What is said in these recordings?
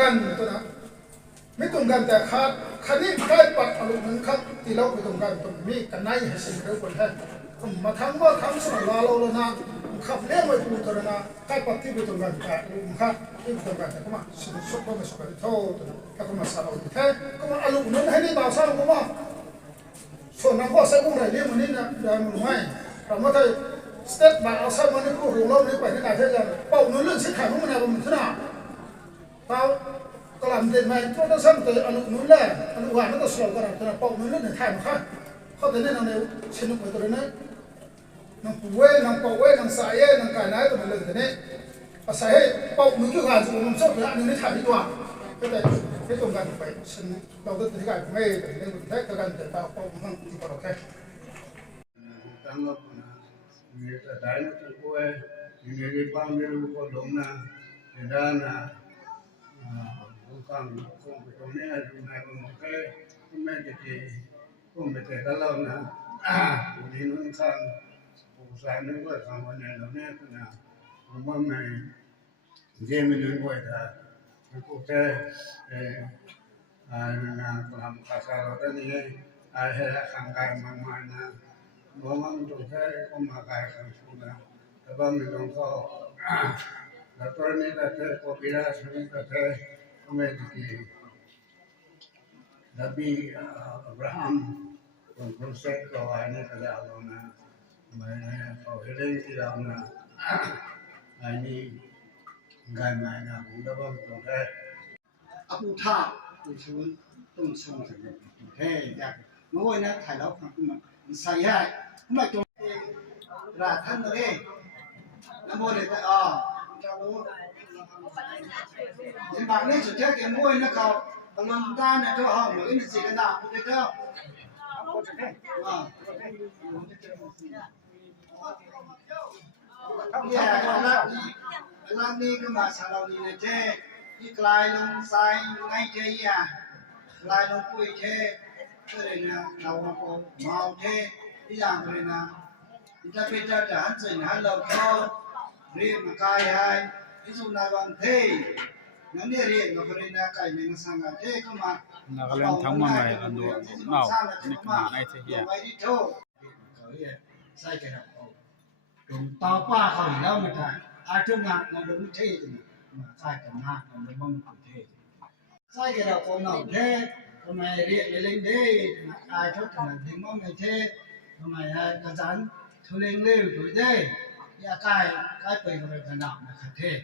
กันตัวนะไม่ตรงกันแต่คันนี้ใกล้ปัดอารมณ์นั้นครับที่เราไม่ตรงกันตรงนี้กันไหนให้สิ่งเดียวกันแท้มาทั้งว่าทั้งสมัยเราเลยนะขับเลี้ยงไว้ปูตัวนะใกล้ปัดที่ไม่ตรงกันแต่อารมณ์ครับที่ไม่ตรงกันแต่ก็มาสุดก็มาสุดกันโทษแล้วก็มาสารพัดแท้ก็มาอารมณ์นั้นให้ได้ตาสร้างก็ว่าส่วนนั้นก็ใช้กุ้งไรเลี้ยงมันนี่นะได้มันไม่แต่เมื่อไทยสเต็ปแบบเอาใช้มันนี่ก็หูเราไม่ไปที่ไหนเท่ากันเป่าเนื้อเรื่องชิ้นขายของมันอะไรมันขนาดเป่ากลำเดินมาตัวนั้นซ้ำตัวอนุนู้นแหละอนุวานั่นก็สโลกันตัวนั้นเป่าเนื้อเรื่องในไทยมันค่ะเขาแต่เนี่ยในชิ้นนุ่มตัวนั้นน้องป่วยน้องป่วยน้องสายน้องกายน้อยตัวนั้นเลยแต่เนี่ยอาศัยเป่ามือคือการสูงมันชอบตัวนั้นในไทยดีกว่าก็แต่ที่ตรงกันไปฉันเราก็ที่การไม่แต่เรื่องแท้กันแต่เป่ามันที่เราแค่ตั้งก็มีแต่ได้นะทั้งคู่มีเรื่องความไม่รู้ก็หลงนะเห็นได้นะความคงตรงนี้ดูในมุมแค่ไม่ได้ที่ก็ไม่ได้ก็เล่านะอยู่ที่นู้นข้างผู้ชายนึกว่าทำวันไหนเราเนี่ยก็นะผมว่าไม่เยี่ยมไม่รู้ว่าจะกูแค่นะความภาษาเราตอนนี้ให้ร่างกายมันนะบอกว่ามันต้องใช้ความร่างกายของคุณนะแต่ว่าไม่ต้องก็แล้วตอนนี้ก็จะก็พิจารณาก็จะไม่ได้Nabi Abraham proses kawannya kalau Allah mana kau hilang tidak na ini enggak mana mudah banget deh Abu Tha tu xuống tung sông thành thế đẹp nói nè thải lâu không sai hay không phải chúng là thân rồi đi nó mua để tại cho nó những bạn nên chủ thiết cái mua nó cầu còn làm ta này cho họ nữa cái gì cái nào cũng được đâu làm đi cái mà sao đâu đi này thế đi lại lông sai ngay thế à lại lông cùi thế cái này là đầu nó có màu thế cái dạng này là ta bây giờ đã ăn chỉnh ăn lẩu thôi riêng mà cay hay ví dụ là bằng thế nó đi riêng mà cái này cay mình sang là thế cơ mà Nagalan thang mga ay ando now ni kana ay siya sai cái nào đúng tao qua khỏi đâu mà ta ai trước ngạc nó đúng thế mà sai cái ngạc nó đúng mong không thế sai cái nào còn nào thế hôm nay riêng lên đây ai trước là tính mong ngày thế hôm nay cái rắn thôi lên lêu tuổi đây ya cái bề rồi cái nào là khác thế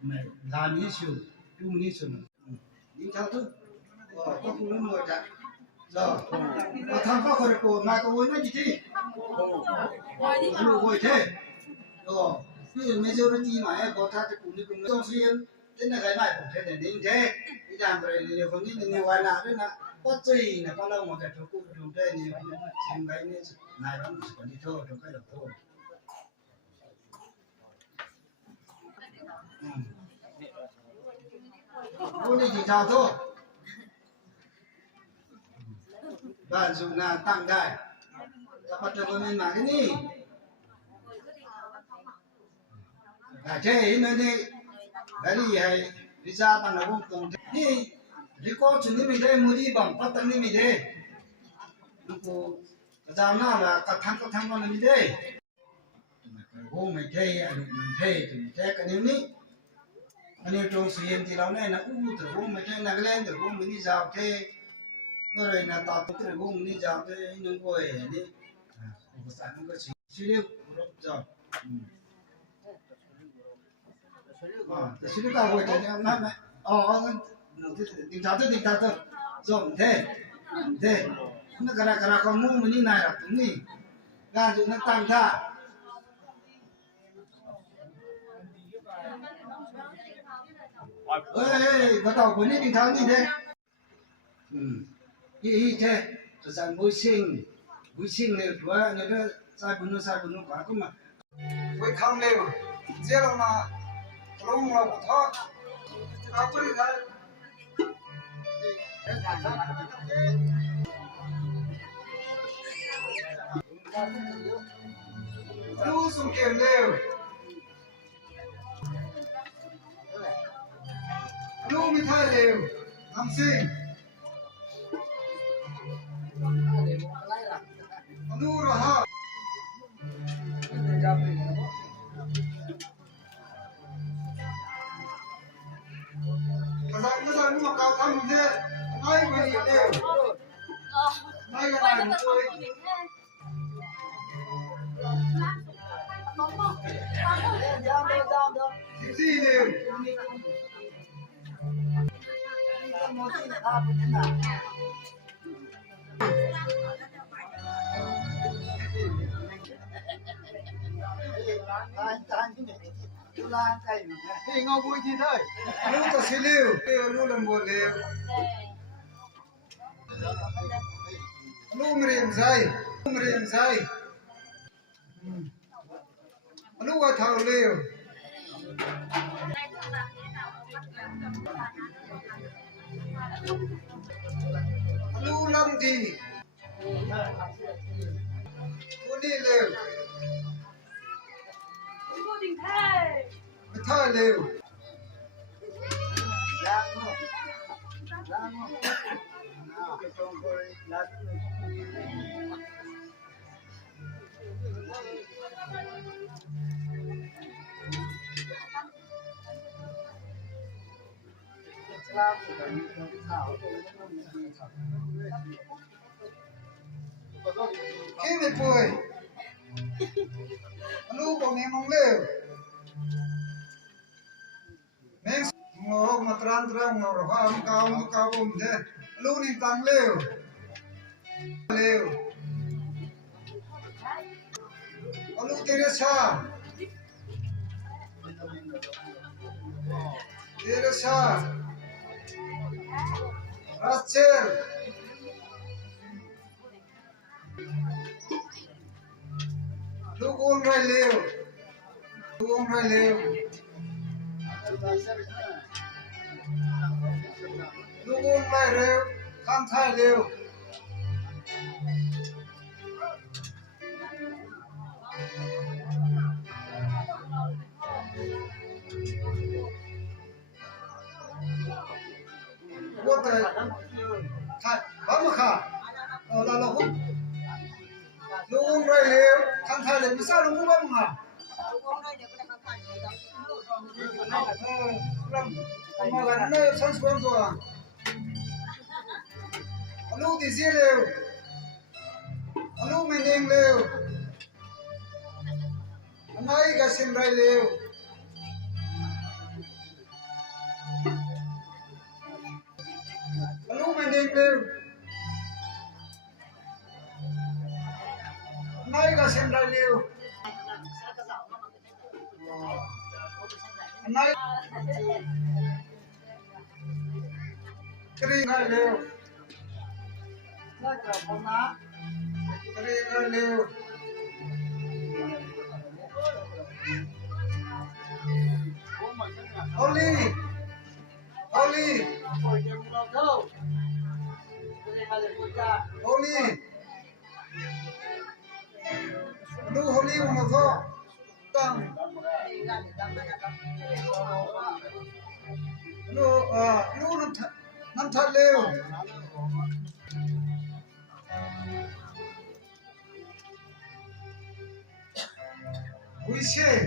mày làm như siêu chung như siêu đi theo tôi có phụ nữ ngồi chặt rồi thằng có khởi cổ mà có uống nó gì thế ngồi thế rồi bây giờ nó chi mà có thằng phụ nữ cùng trong xuyên thế là cái này cũng thế để đến thế đi làm rồi nhiềuคนนี้nhiều ngoài nào đấy là có gì là có lâu mà cái chỗ cụ trong đây nhiều xem cái này nó còn đi thôi trong cái đầu thôi cô đi chỉ thao thôi bạn dùng là tăng đại ta bắt đầu mình mà cái gì à chơi nơi đây cái gì hay đi ra bằng là không tổng đi đi có chuyện mình đây mua đi bằng bắt tăng đi mình đây cô ra nào là cả thằng con mình đây cô mình chơi mình chơi thì chơi cái nếu ní anh em trong sự hiện thì lâu nay là từ cô mình chơi là lên từ cô mình đi dạo chơi rồi là tao từ cô mình đi dạo chơi nên cô ấy đi cô sản nó có suy liệu rồi suy liệu tao rồi cái này này tình thao thôi rồi thế nó cái con mua mình đi này là đúng nhỉ ra chúng nó tăng tha ơi bắt đầu với những tình thao gì thế gì thế tôi rằng vui sinh này chúa này đó sai buồn nó quá cơ mà với không lên riêng mà không là thoát áo quần ra lu xuống kiềm đều ลูกไม่ท่าเร็วทำซิลูกรอฮะกระสังลูกเก่าทำเนี่ยไม่ไปเร็วไม่กันไหนช่วย14เร็วที่งอบุยที่ได้รู้ตัวสิเร็วรู้ลำบากเร็วรู้ไม่เรียนใจรู้ว่าเท่าเร็วรู้ลำดีคนนี้เร็วไม่ท่าเร็วขี้ไม่ป่วยรู้บอกเนี่ยมองเร็วแม่งงอมาตรันงอร้องเกาผมเด้รู้นี่ตังเร็วรู้เทเรซารัสเชลลูกวงไรเร็วลูกวงไรเร็วข้ามท้ายเร็วว่าแต่ขัดบ้ามาค่ะเราหุ้นลูกไรเร็วข้ามท้ายเร็วไม่ทราบลูกบ้ามามากันเนี่ยฉันสวนตัวลูกที่เสียเร็วลูกไม่เด้งเร็วนายก็สินไรเร็วลูกไม่เด้งเร็วนายก็สินไรเร็วนายกรีไรเร็วน่าจะพอนะกรีไรเร็วโอลีโอลีลูโอลีมาโซ่ตั้งลูน้ำทัดเร็ววิเชษ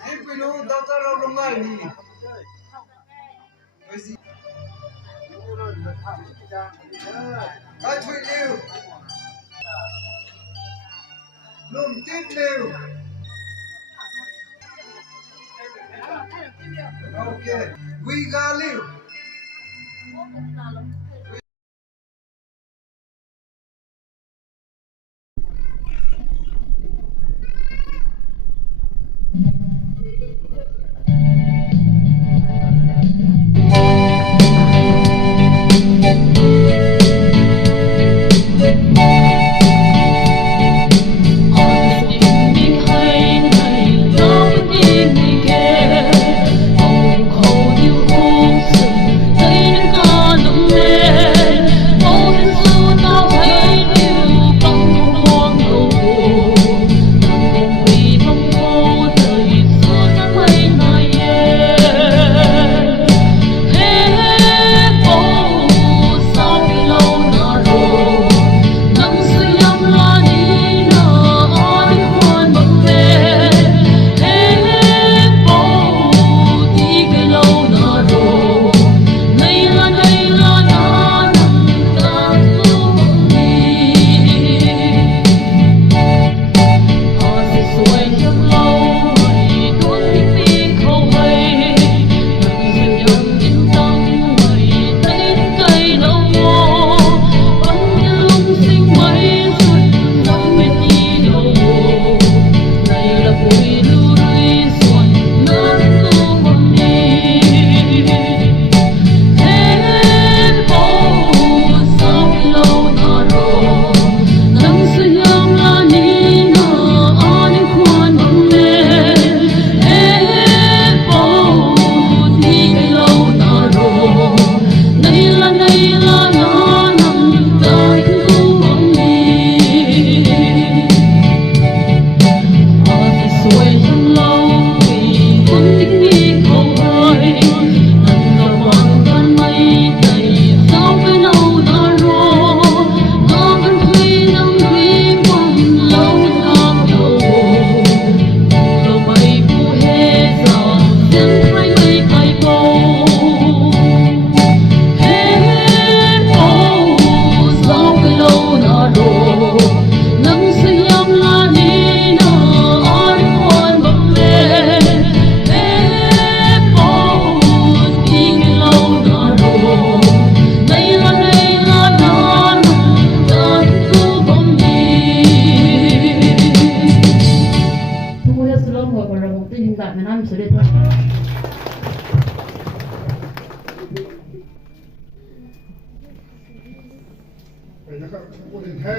ให้ไปดูดาวตาเราลงไงนี่ไปช่วยเร็วลุ่มติดเร็วโอเควิกาเร็วHãy subscribe cho kênh Ghiền Mì Gõ để không bỏ lỡ ไปนะครับพูดถึงให้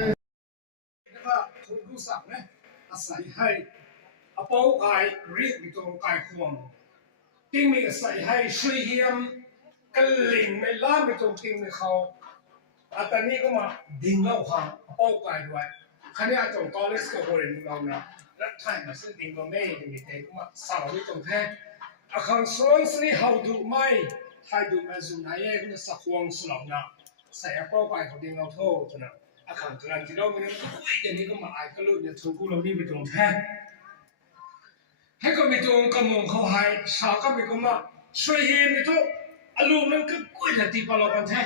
นะครับทุกรู้สักนะอาศัยให้อปอไอเรียกมีตัวไอควงทิ้งมีอาศัยให้ช่วยเฮียมกันหลิงไม่ล่ามีตัวทิ้งในเขาอาตอนนี้ก็มาดิ่งเล่าความอปอไอด้วยคันนี้อาจงตอเลสก็บริเวณเรานะและท่านมาซึ่งดิ่งก็ไม่ได้มีแต่ก็มาสาวมีตรงแท้อาคารสวนสนี้เขาดูไม่ไทยดูมาสู่ไหนเองก็สักวงสลับนะใส่อปอไอเขาดิ่งเราโทษนะอาคารกลางที่เราไม่ได้อย่างนี้ก็มาไอ้ก็รู้เนี่ยทุกคนเรานี่ไปตรงแท้ให้ก็มีตรงกำมงเขาให้สาวก็มีก็มาช่วยเฮียมีตัวอารมณ์นั้นก็กุ้ยแต่ตีปลอกกันแท้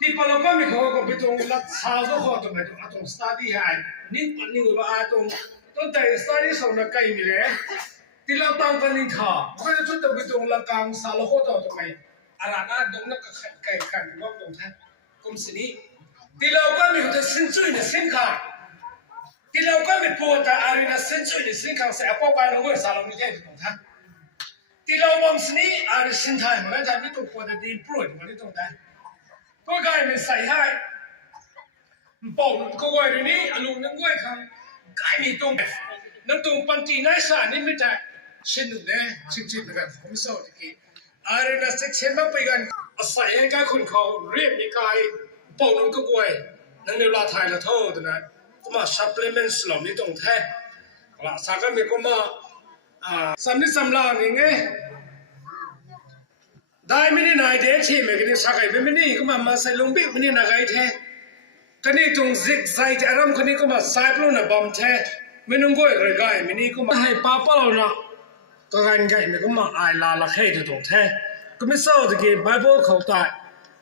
ตีปลอกก็มีเขาก็ไปตรงรักสาวก็เขาตรงไหนตรงตรงสตาร์ดี้ให้นิ่งปันนิ่งว่าตรงแต่สตาร์ดี้ส่งนักไก่มีเลยที่เราตั้งกันนิ่งท่าเขาจะชุดไปตรงลังกังสาวเขาตรงไหนอะไรนะตรงนั้นก็ไก่ขันก็ตรงแท้กุมสินี้ที่เราก็มีคนสิ้นสุดในสิ้นขาที่เราก็มีปวดแต่อารีนาสิ้นสุดในสิ้นขาเสียพอไปเราก็สารมีแค่ตรงท่าที่เราบางสิ่งอารีสิ้นท้ายมันก็จะไม่ต้องปวดแต่ดีปวดมันไม่ต้องได้ก็กลายเป็นใส่ให้ปอดก็ไว้ในนี้อารมณ์นั่งไว้ข้างกลายมีตรงนั่งตรงปัญจีน่าสานี่ไม่ได้ชิ้นหนึ่งเนี่ยชิ้นๆนะครับผมไม่ทราบที่กี่อารีนาเซ็กชันมาไปกันใส่ให้การคนเขาเรียบมีกายปอดนั่งก็ไว้นั่งในเวลาถ่ายละเท่านั้นก็มา supplements เหล่านี้ตรงแท้ละสักก็มีก็มาสำนึกสำลักอย่างเงี้ยได้ไม่ได้นายเด็กที่เมื่อกี้สักไอ้ไม่ได้ก็มาใส่ลงบิ๊กไม่ได้นักไอ้แท้กันนี่ตรงซิกไซต์อารมณ์กันนี่ก็มาใส่ปลุกนะบอมแท้ไม่นุ่งก้อยอะไรกันไม่นี่ก็มาให้ป้าป้าเรานะก็กันไงไม่ก็มาไอ้ลาละแค่ตรงแท้ก็ไม่เศร้าตะกี้ไบเบิลเขาตาย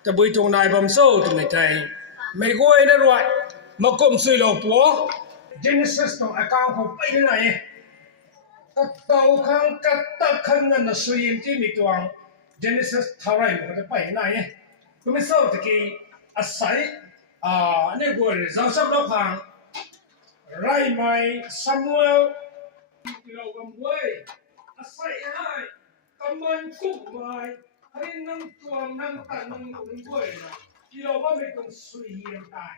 แต่บุยตรงนายบอมเศร้าตรงไหนใจไม่ก้อยนั่นวะมาก้มซื้อเราปัว Genesis ตรงอากาศเขาไปไหนก็เต่าข้างกัดตักข้างนั้นนะสุยมที่มีตัว Genesis เท่าไรมันจะไปไหนก็ไม่ทราบตะกี้อาศัยนี่กูเลยเราสับเราพังไรไหมซามูเอลที่เรากำไว้อาศัยให้กำมันคุกไม้ให้นั่งตัวนั่งตันนั่งด้วยนะที่เราว่าไม่ต้องสุยมตาย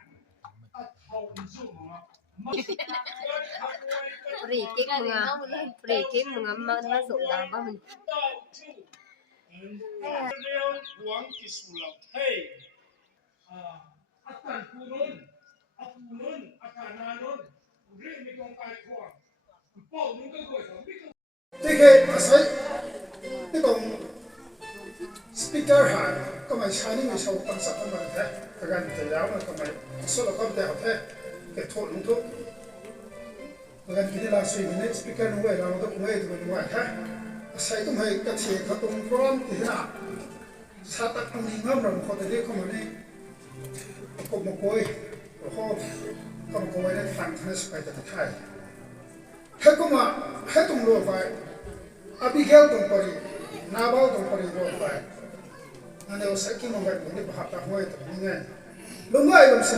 Free kick mga masuk dalam apa ni? Thế cái sai cái đồng speaker hả có mấy sai những người sau quan sát không phải thế cái gần thì giáo mà có mấy số là con đèo thế cái thổi lung thuốc cái gần kia là suy nghĩ speaker nó về là nó cũng về từ bên ngoài thế sai cũng hay cái chuyện nó cũng prom thì thế nào sát tắc không đi ngâm rồi có thể không mà đi có một cối không có một cối đấy phản thế phải thật thay hết cũng mà hết tung lùa phải Abigail tung pari Nabal tung pari lùa phải anh em sẽ kiếm một cái để học tập ngoài tập như này lúc này làm gì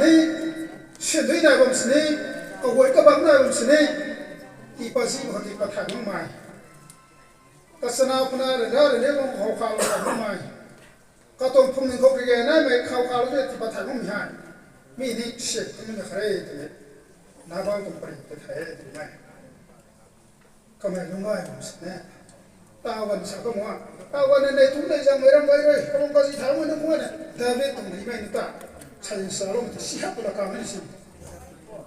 chuyện đấy này làm gì có quay các bạn này làm gì thì bác sĩ họ thì bắt thằng nó mày các sinh học na để ra để nó học khảo là nó mày các tổng phong mình không cái này mày khảo thì bắt thằng nó mày hay mi đi shit cái này khare thì Nabal tung pari thì khare thì mày có mày lúc này làm gì tao vẫn sao có mua tao vẫn này chúng này rằng mấy năm vậy rồi không có gì tháo mà nó mua này David tụi mình mày nữa chạy sao luôn thì xí hấp là cả mấy gì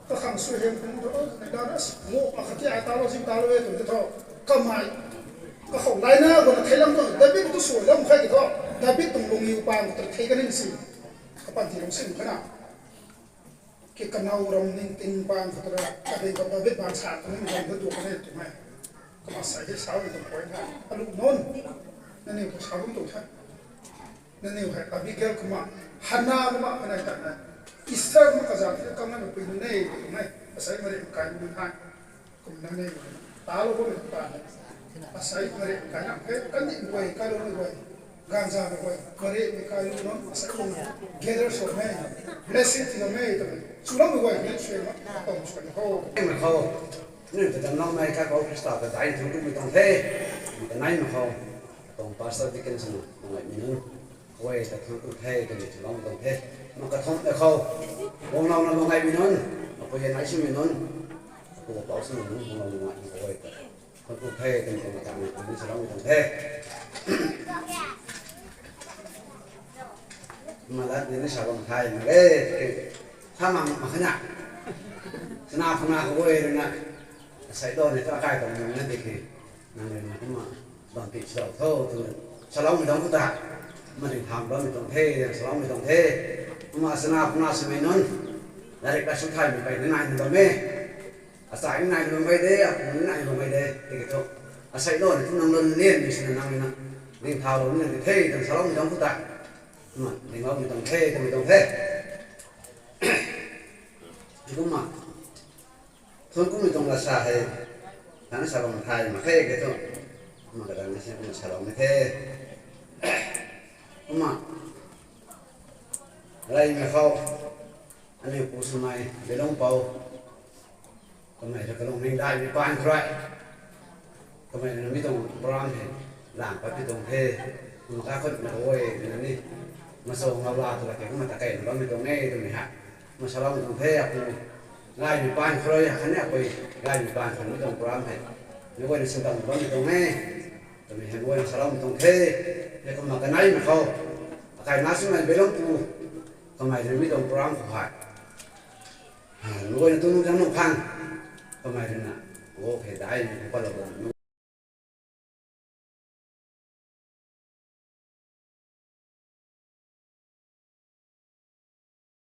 tao khăng suy hiểm cũng đó đó mua mà cái ai tao lo xin tao lo về tụi tao cầm mày có khẩu lái nữa còn thấy lắm rồi David nó sủi lắm khai cái đó David tụi lùng yêu bang tụi thấy cái này gì các bạn thì lùng xin cái nào cái cần nào rong ninh tinh bang tụi đó cái này có David bang sạt tụi mình làm cái đồ cái này tụi màyก็มาใส่ที่เสาอยู่ตรงpointนั้นอลูกนนนั่นนี่ก็เสาตรงตัวท่านนั่นนี่ให้อาบิเกลก็มาฮันนาก็มาอะไรกันนะอิสราเอลมันก็จะที่กำลังเป็นนู่นนี่ไม่อาศัยมาเรียนการเมืองไทยก็นั่นนี่ตาลูกก็ไม่ตาอาศัยมาเรียนการนั่งกันนี่รวยการรู้รวยงานจ้างรวยมาเรียนการรู้น้องอาศัยคนเกเดอร์ส่วนแม่ blessing ที่เราไม่ตัวสุดท้ายรวยเนี่ยช่วยมาต้องช่วยเขานี่แต่น้องไม่แค่เขาพิสตาร์แต่ใจถึงก็ไม่ต้องเท่แต่ไหนมาเขาต้องพาสต้าที่กันสนุกอะไรมีนึงเขาไว้แต่ทั้งตัวเท่กันอยู่ถึงเราไม่ต้องเท่ มันกระทบแต่เขาวงเราเราลงไงมีนนพอเห็นไหนชิมีนนตัวเป่าสมุนของเราลงมาอีกโอ้ยคนผู้เท่เป็นคนประจำคนที่ฉลองคนเท่มาแล้วนี่ชาวบ้านไทยมาถ้ามาขนาดสนาพนาเขาเองนะใส่โดนในตะไคร้ตรงนั้นนั่นเองนั่นเลยมาขึ้นมาบางทีฉลองเท่าตัวฉลองไม่ต้องกุตามันถึงทำแล้วไม่ต้องเท่ฉลองไม่ต้องเท่มาสนาพนาสมัยนั้นแล้วเด็กสุดท้ายมีไปในนายหนึ่งแบบนี้อาศัยนายหนึ่งไม่ได้นายหนึ่งไม่ได้เด็กตัวอาศัยโดนทุกน้องเรียนอยู่สนามนี้นะเรียนเท้าเราเนี่ยเท่แต่ฉลองไม่ต้องกุตามันเรียนเราไม่ต้องเท่ไม่ต้องเท่รู้มั้ยทุนกูไม่ต้องรักษาให้ฐานสาวไทยมาเท่กันตัวมันก็ได้ไม่ใช่เป็นสาวไม่เท่รู้มั้ยอะไรไม่เข้าอันนี้ผู้สมัยเดี๋ยวลงเป่าทำไมจะกระลงไม่ได้ไม่ปานใครทำไมเราไม่ต้องบรามเห็นหลังไปที่ตรงเท่มันก็คนมาโอ้ยนี่มาส่งเราลาตัวแกก็มาตะเกียบเราไม่ตรงนี้ตรงนี้ฮะมาฉลองตรงเท่กูไล่มีปานใครขันเนี่ยไปไล่มีปานขันไม่ต้องบรามเห็นไม่ว่าในสิ่งต่างๆเราไม่ตรงนี้แต่ไม่เห็นว่าฉลองตรงเท่เนี่ยก็มากันไหนมาเขาใครนัดสมัยไปลงปูทำไมถึงไม่ต้องบรามขวายรู้ว่าตัวนู้นจะนุ่งพังทำไมถึงน่ะโอ้เหตุใดมันก็ระเบิดรู้